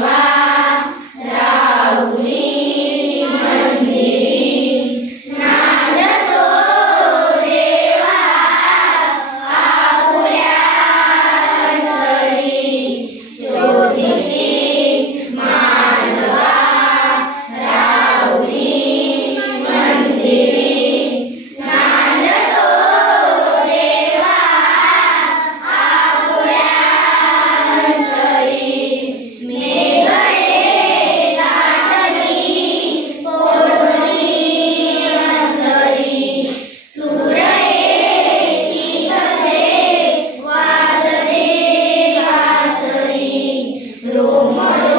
falar. Tirou mais.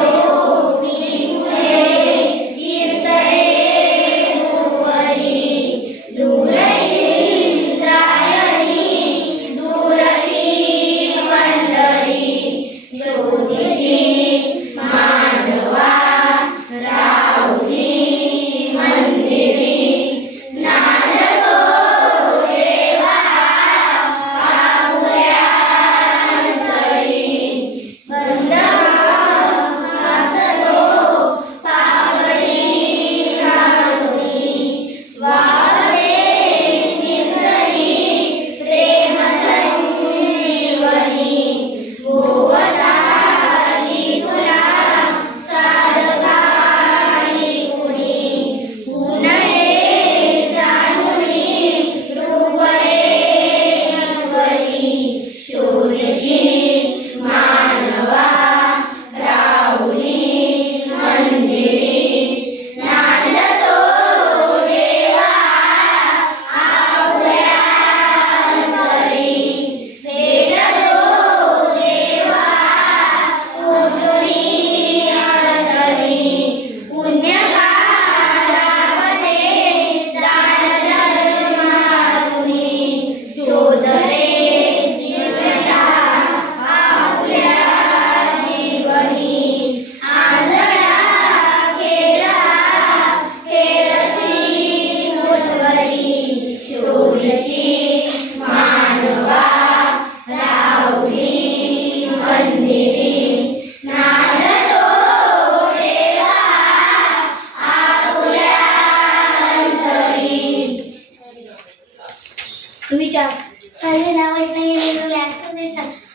Vaishnavi वेगवेगळे access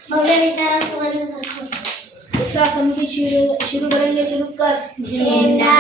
भव्य विचार सुगंध संस्कृत शुरू शुरू करेंगे शुरू कर झेंडा